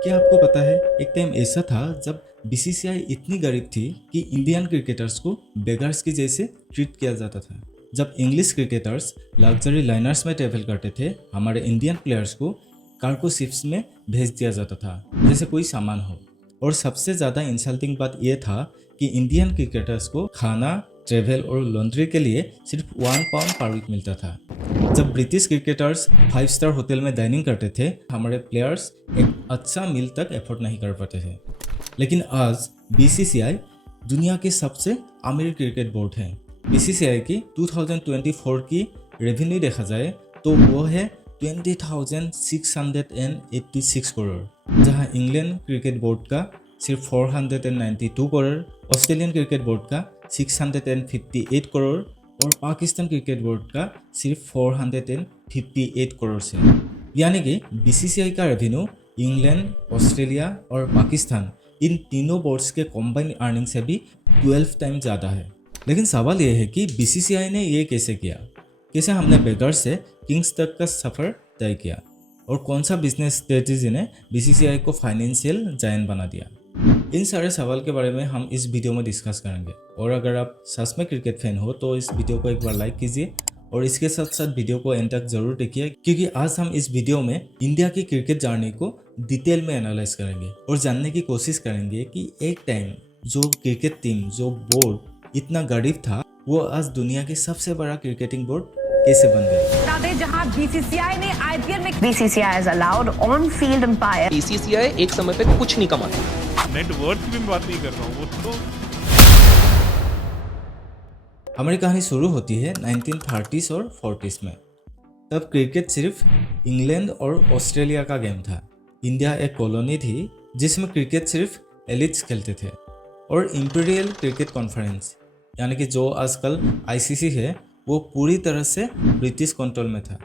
क्या आपको पता है एक टाइम ऐसा था जब बीसीसीआई इतनी गरीब थी कि इंडियन क्रिकेटर्स को बेगर्स की जैसे ट्रीट किया जाता था। जब इंग्लिश क्रिकेटर्स लग्जरी लाइनर्स में ट्रेवल करते थे, हमारे इंडियन प्लेयर्स को कार्गो शिप्स में भेज दिया जाता था जैसे कोई सामान हो। और सबसे ज़्यादा इंसल्टिंग बात यह था कि इंडियन क्रिकेटर्स को खाना, ट्रेवल और लॉन्ड्री के लिए सिर्फ 1 पाउंड पर वीक मिलता था। जब ब्रिटिश क्रिकेटर्स 5 स्टार होटल में डाइनिंग करते थे, हमारे प्लेयर्स एक अच्छा मील तक एफोर्ड नहीं कर पाते थे। लेकिन आज बीसीसीआई दुनिया की सबसे अमीर क्रिकेट बोर्ड है। बीसीसीआई की 2024 की रेवेन्यू देखा जाए तो वो है 20,686 करोड़, जहां इंग्लैंड क्रिकेट बोर्ड का सिर्फ 492 करोड़, ऑस्ट्रेलियन क्रिकेट बोर्ड का 658 करोड़ और पाकिस्तान क्रिकेट बोर्ड का सिर्फ 458 करोड़ से। यानी कि बीसीसीआई का रेवेन्यू इंग्लैंड, ऑस्ट्रेलिया और पाकिस्तान इन तीनों बोर्ड्स के कॉम्बाइंड अर्निंग से भी 12 टाइम ज़्यादा है। लेकिन सवाल यह है कि बीसीसीआई ने ये कैसे किया? कैसे हमने बेगर से किंग्स तक का सफ़र तय किया? और कौन सा बिजनेस स्ट्रेटेजी ने बीसीसीआई को फाइनेंशियल जायंट बना दिया? इन सारे सवाल के बारे में हम इस वीडियो में डिस्कस करेंगे। और अगर आप सच में क्रिकेट फैन हो तो इस वीडियो को एक बार लाइक कीजिए और इसके साथ साथ वीडियो को एंड तक जरूर देखिए, क्योंकि आज हम इस वीडियो में इंडिया की क्रिकेट जर्नी को डिटेल में एनालाइज करेंगे और जानने की कोशिश करेंगे कि एक टाइम जो क्रिकेट टीम, जो बोर्ड इतना गरीब था, वो आज दुनिया की सबसे बड़ा क्रिकेटिंग बोर्ड कैसे बन गया। जहां बीसीसीआई ने आईपीएल में BCCI has allowed on field umpire. BCCI एक समय पे कुछ नहीं कमाती। नेटवर्थ की भी बात नहीं कर रहा हूँ, वो तो हमारी कहानी शुरू होती है 1930s और 40s में। तब क्रिकेट सिर्फ इंग्लैंड और ऑस्ट्रेलिया का गेम था। इंडिया एक कॉलोनी थी जिसमें क्रिकेट सिर्फ एलिट्स खेलते थे। और इंपीरियल क्रिकेट कॉन्फ्रेंस यानी कि जो आजकल आईसीसी है, वो पूरी तरह से ब्रिटिश कंट्रोल में था।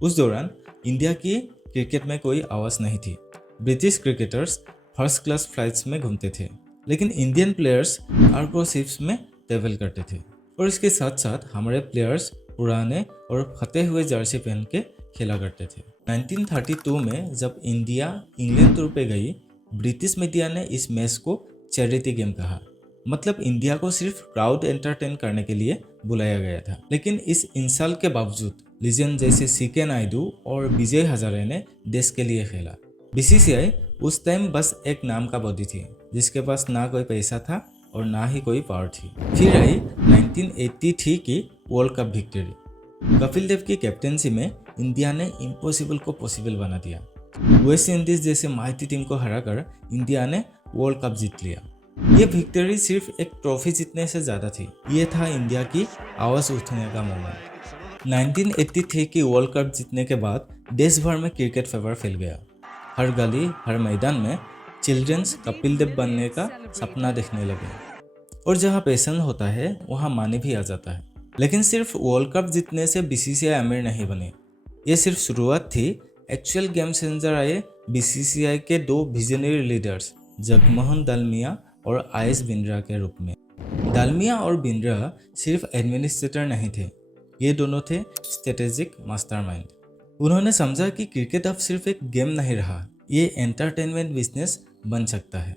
उस दौरान इंडिया की क्रिकेट में कोई आवाज़ नहीं थी। British cricketers first class flights में घूमते थे, लेकिन इंडियन प्लेयर्स कार्गो शिप्स में ट्रेवल करते थे। और इसके साथ साथ हमारे प्लेयर्स पुराने और फटे हुए जर्सी पहन के खेला करते थे। 1932 में जब इंडिया इंग्लैंड टूर पे गई, ब्रिटिश मीडिया ने इस मैच को चैरिटी गेम कहा। मतलब इंडिया को सिर्फ क्राउड एंटरटेन करने के लिए बुलाया गया था। लेकिन इस इंसल्ट के बावजूद लीजेंड जैसे सीके नायडू और विजय हजारे ने देश के लिए खेला। बीसीसीआई उस टाइम बस एक नाम का बॉडी थी जिसके पास ना कोई पैसा था और ना ही कोई पावर थी। फिर आई 1983 की world cup victory. Kapil Dev की कैप्टेंसी में इंडिया ने इम्पॉसिबल को पॉसिबल बना दिया। वेस्ट इंडीज जैसे माइटी टीम को हराकर इंडिया ने वर्ल्ड कप जीत लिया। ये विक्ट्री सिर्फ एक ट्रॉफी जीतने से ज़्यादा थी। ये था इंडिया की आवाज़ उठने का मोमेंट। 1983 की वर्ल्ड कप जीतने के बाद देश भर में क्रिकेट फेवर फैल गया। हर गली, हर मैदान में चिल्ड्रंस कपिल देव बनने का सपना देखने लगे। और जहाँ पैशन होता है वहाँ माने भी आ जाता है। लेकिन सिर्फ वर्ल्ड कप जीतने से बीसीसीआई अमीर नहीं बने। ये सिर्फ शुरुआत थी। एक्चुअल गेम चेंजर आए बीसीसीआई के दो विजनरी लीडर्स, जगमोहन दालमिया और आईएस बिंद्रा के रूप में। दालमिया और बिंद्रा सिर्फ एडमिनिस्ट्रेटर नहीं थे, ये दोनों थे स्ट्रेटेजिक मास्टरमाइंड। उन्होंने समझा कि क्रिकेट अब सिर्फ एक गेम नहीं रहा, ये एंटरटेनमेंट बिजनेस बन सकता है।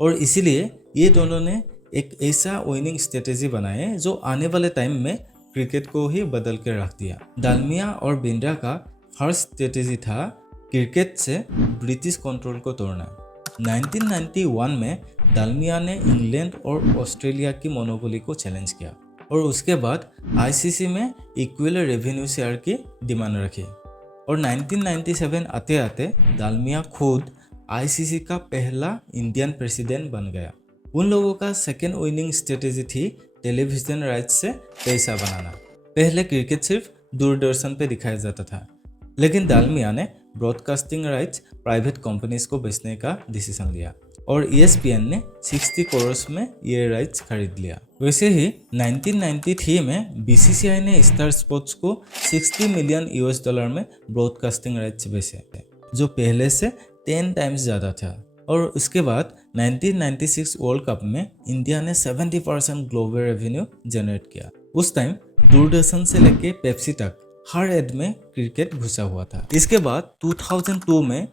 और इसीलिए ये दोनों ने एक ऐसा विनिंग स्ट्रेटेजी बनाए जो आने वाले टाइम में क्रिकेट को ही बदल कर रख दिया। दालमिया और बिंद्रा का फर्स्ट स्ट्रेटेजी था क्रिकेट से ब्रिटिश कंट्रोल को तोड़ना। 1991 में दालमिया ने इंग्लैंड और ऑस्ट्रेलिया की मोनोपोली को चैलेंज किया और उसके बाद आईसीसी में इक्वल रेवेन्यू शेयर की डिमांड रखी। और 1997 आते आते दालमिया खुद आईसीसी का पहला इंडियन प्रेसिडेंट बन गया। उन लोगों का सेकेंड विनिंग स्ट्रेटेजी थी टेलीविजन राइट्स से पैसा बनाना। पहले क्रिकेट सिर्फ दूरदर्शन पे दिखाया जाता था, लेकिन दालमिया ने ब्रॉडकास्टिंग राइट्स प्राइवेट कंपनीज को बेचने का डिसीजन लिया और ESPN ने 60 करोड़ में ये राइट्स खरीद लिया। वैसे ही 1993 में बीसीसीआई ने स्टार स्पोर्ट्स को $60 मिलियन में ब्रॉडकास्टिंग राइट्स बेचे, जो पहले से 10 टाइम्स ज़्यादा था। और उसके बाद 1996 वर्ल्ड कप में इंडिया ने 70% ग्लोबल रेवेन्यू जनरेट किया। उस टाइम दूरदर्शन से लेके पेप्सी तक हर एड में क्रिकेट घुसा हुआ था। इसके बाद 2002 में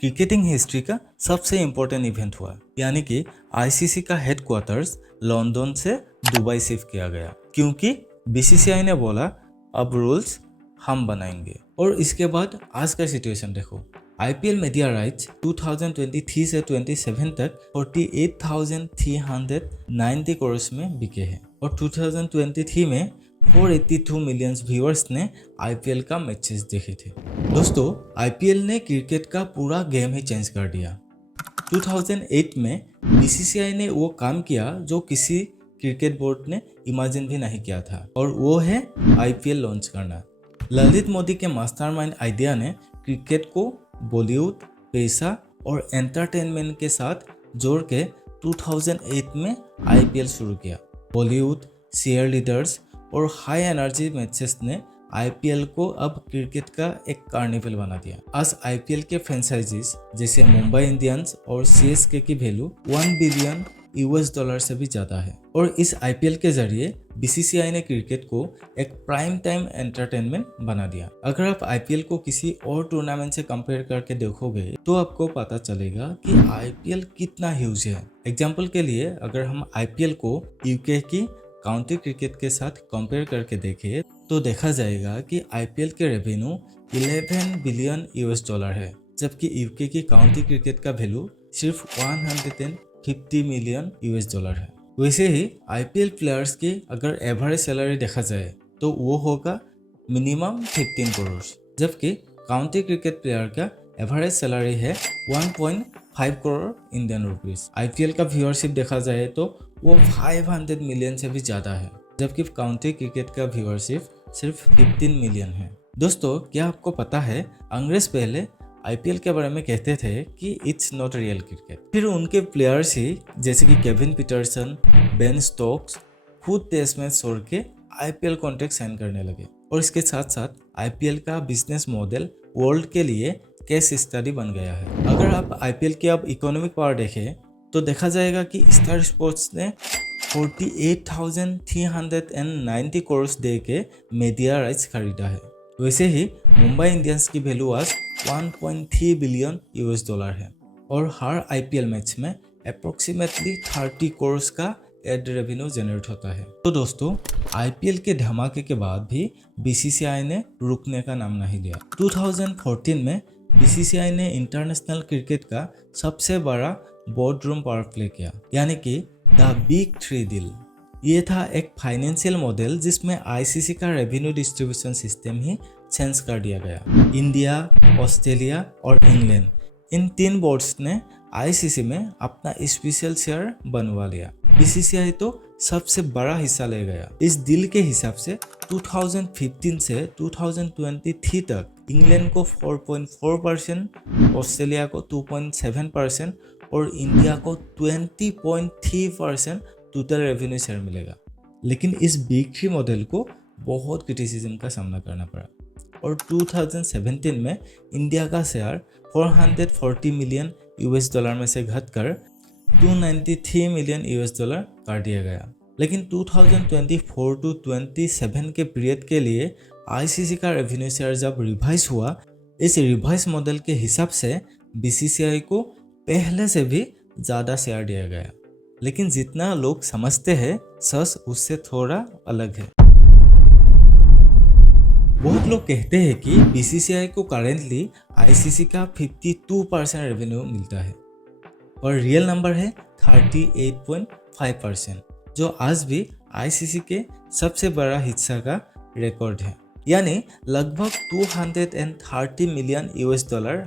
क्रिकेटिंग हिस्ट्री का सबसे इम्पोर्टेंट इवेंट हुआ, यानी कि आईसीसी का हेडक्वार्टर्स लंदन से दुबई शिफ्ट किया गया, क्योंकि बीसीसीआई ने बोला अब रूल्स हम बनाएंगे। और इसके बाद आज का सिचुएशन देखो, आईपीएल मीडिया राइट्स 2023 से 27 तक 48,390 करोड़ में बिके हैं और 2023 में 482 मिलियन व्यूअर्स ने आईपीएल का मैचेस देखे थे। दोस्तों, आईपीएल ने क्रिकेट का पूरा गेम ही चेंज कर दिया। 2008 में बीसीसीआई ने वो काम किया जो किसी क्रिकेट बोर्ड ने इमेजिन भी नहीं किया था, और वो है आईपीएल लॉन्च करना। ललित मोदी के मास्टरमाइंड आइडिया ने क्रिकेट को बॉलीवुड, पैसा और एंटरटेनमेंट के साथ जोड़ के 2008 में आईपीएल शुरू किया। बॉलीवुड, शेयर लीडर्स और हाई एनर्जी मैचेस ने आईपीएल को अब क्रिकेट का एक कार्निवल बना दिया। आज आईपीएल के फ्रेंचाइजीज जैसे मुंबई इंडियंस और सीएसके की वैल्यू $1 बिलियन से भी ज्यादा है। और इस आईपीएल के जरिए बीसीसीआई ने क्रिकेट को एक प्राइम टाइम एंटरटेनमेंट बना दिया। अगर आप आईपीएल को किसी और टूर्नामेंट से कंपेयर करके देखोगे तो आपको पता चलेगा कि आईपीएल कितना ह्यूज है। एग्जांपल के लिए अगर हम आईपीएल को यूके की काउंटी क्रिकेट के साथ कंपेयर करके देखें तो देखा जाएगा कि आईपीएल के रेवेन्यू $11 बिलियन है, जबकि यूके की काउंटी क्रिकेट का वैल्यू सिर्फ $150 मिलियन है। वैसे ही आईपीएल प्लेयर्स की अगर एवरेज सैलरी देखा जाए तो वो होगा मिनिमम 15 करोड़, जबकि काउंटी क्रिकेट प्लेयर का एवरेज सैलरी है 1.5 करोड़ इंडियन रुपीस। आईपीएल का व्यूअरशिप देखा जाए तो वो 500 मिलियन से भी ज़्यादा है, जबकि काउंटी क्रिकेट का व्यूअरशिप सिर्फ 15 मिलियन है। दोस्तों, क्या आपको पता है अंग्रेज पहले आईपीएल के बारे में कहते थे कि इट्स नॉट रियल क्रिकेट। फिर उनके प्लेयर्स ही जैसे कि केविन पीटरसन, बेन स्टोक्स खुद टेस्ट मैच छोड़ के आईपीएल कॉन्ट्रैक्ट साइन करने लगे। और इसके साथ साथ आईपीएल का बिजनेस मॉडल वर्ल्ड के लिए केस स्टडी बन गया है। अगर आप आईपीएल की अब इकोनॉमिक पावर देखें तो देखा जाएगा कि स्टार स्पोर्ट्स ने 48,390 करोड़ दे के मीडिया राइट्स खरीदा है। वैसे ही मुंबई इंडियंस की वैल्यू आज $1.3 बिलियन है और हर आईपीएल मैच में अप्रोक्सीमेटली 30 करोड़ का एड रेवेन्यू जनरेट होता है। तो दोस्तों, आईपीएल के धमाके के बाद भी बीसीसीआई ने रुकने का नाम नहीं लिया। 2014 में बीसीसीआई ने इंटरनेशनल क्रिकेट का सबसे बड़ा बोर्डरूम पावर प्ले किया, यानी कि द बिग 3 डील। ये था एक फाइनेंशियल मॉडल जिसमें आईसीसी का रेवेन्यू डिस्ट्रीब्यूशन सिस्टम ही चेंज कर दिया गया। इंडिया, ऑस्ट्रेलिया और इंग्लैंड, इन 3 बोर्ड्स ने आईसीसी में अपना स्पेशल शेयर बनवा लिया। बीसीसीआई तो सबसे बड़ा हिस्सा ले गया। इस डील के हिसाब से 2015 से 2023 तक इंग्लैंड को 4.4%, ऑस्ट्रेलिया को 2.7% और इंडिया को 20.3% टोटल रेवेन्यू शेयर मिलेगा। लेकिन इस बिग 3 मॉडल को बहुत क्रिटिसिज्म का सामना करना पड़ा और 2017 में इंडिया का शेयर $440 मिलियन में से घटकर $293 मिलियन कर दिया गया। लेकिन 2024 टू 27 के पीरियड के लिए आईसीसी का रेवेन्यू शेयर जब रिवाइज हुआ, इस रिवाइज मॉडल के हिसाब से बीसीसीआई को पहले से भी ज़्यादा शेयर दिया गया। लेकिन जितना लोग समझते हैं सच उससे थोड़ा अलग है। बहुत लोग कहते हैं कि बीसीसीआई को करेंटली आईसीसी का 52% रेवेन्यू मिलता है और रियल नंबर है 38.5%, जो आज भी आईसीसी के सबसे बड़ा हिस्सा का रिकॉर्ड है। यानी लगभग $230 मिलियन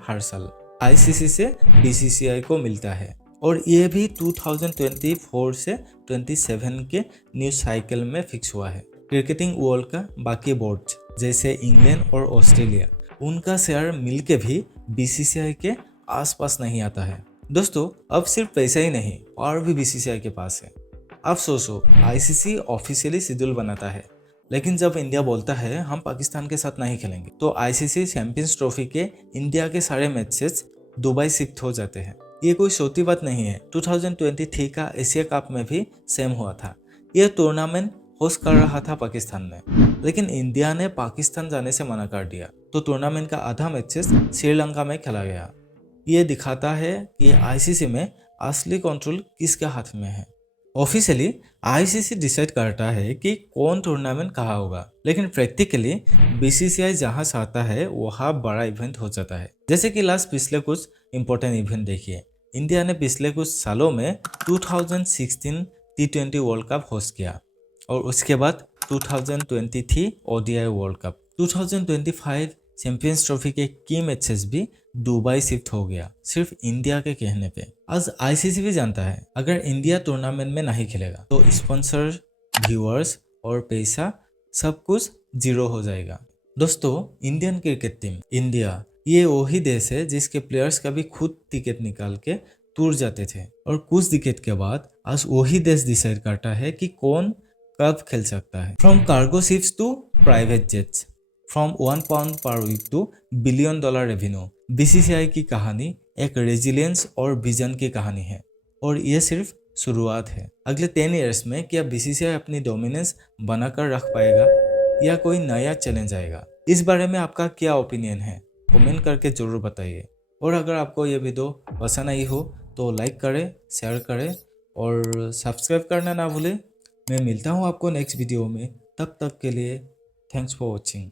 हर साल आईसीसी से बीसीसीआई को मिलता है और ये भी 2024 से 27 के न्यू साइकिल में फिक्स हुआ है। क्रिकेटिंग वर्ल्ड का बाकी बोर्ड्स जैसे इंग्लैंड और ऑस्ट्रेलिया, उनका शेयर मिलके भी बीसीसीआई के आसपास नहीं आता है। दोस्तों, अब सिर्फ पैसा ही नहीं, पावर भी बीसीसीआई के पास है। अब सोचो, आईसीसी ऑफिशियली शेड्यूल बनाता है, लेकिन जब इंडिया बोलता है हम पाकिस्तान के साथ नहीं खेलेंगे तो आईसीसी चैंपियंस ट्रॉफी के इंडिया के सारे मैचेस दुबई शिफ्ट हो जाते हैं। ये कोई छोटी बात नहीं है। 2023 का एशिया कप में भी सेम हुआ था। यह टूर्नामेंट होस्ट कर रहा था पाकिस्तान में, लेकिन इंडिया ने पाकिस्तान जाने से मना कर दिया, तो टूर्नामेंट का आधा मैचेस श्रीलंका में खेला गया। ये दिखाता है कि आईसीसी में असली कंट्रोल किसके हाथ में है। ऑफिशियली आईसीसी डिसाइड करता है कि कौन टूर्नामेंट कहाँ होगा, लेकिन प्रैक्टिकली बीसीसीआई जहाँ चाहता है वहाँ बड़ा इवेंट हो जाता है। जैसे कि पिछले कुछ इंपॉर्टेंट इवेंट देखिए। इंडिया ने पिछले कुछ सालों में 2016 T20 वर्ल्ड कप होस्ट किया और उसके बाद 2023 ODI world cup, 2025 champions trophy के की मैचेस भी दुबई शिफ्ट हो गया सिर्फ इंडिया के कहने पे। आज आईसीसी भी जानता है अगर इंडिया टूर्नामेंट में नहीं खेलेगा तो स्पॉन्सर, व्यूअर्स और पैसा सब कुछ जीरो हो जाएगा। दोस्तों, इंडियन क्रिकेट टीम इंडिया ये वही देश है जिसके प्लेयर्स कभी खुद टिकट निकाल के टूर जाते थे और कुछ डिकेड के बाद आज वही देश डिसाइड करता है कि कौन कब खेल सकता है। From cargo ships to private jets, from 1 pound per week to $1 billion revenue, BCCI की कहानी एक रेजिलियंस और विजन की कहानी है और ये सिर्फ शुरुआत है। अगले 10 ईयर्स में क्या बीसीसीआई अपनी डोमिनेंस बनाकर रख पाएगा या कोई नया चैलेंज आएगा? इस बारे में आपका क्या ओपिनियन है? कमेंट करके जरूर बताइए। और अगर आपको ये वीडियो पसंद आई हो तो लाइक करें, शेयर करें और सब्सक्राइब करना ना भूलें। मैं मिलता हूँ आपको नेक्स्ट वीडियो में, तब तक के लिए थैंक्स फॉर वॉचिंग।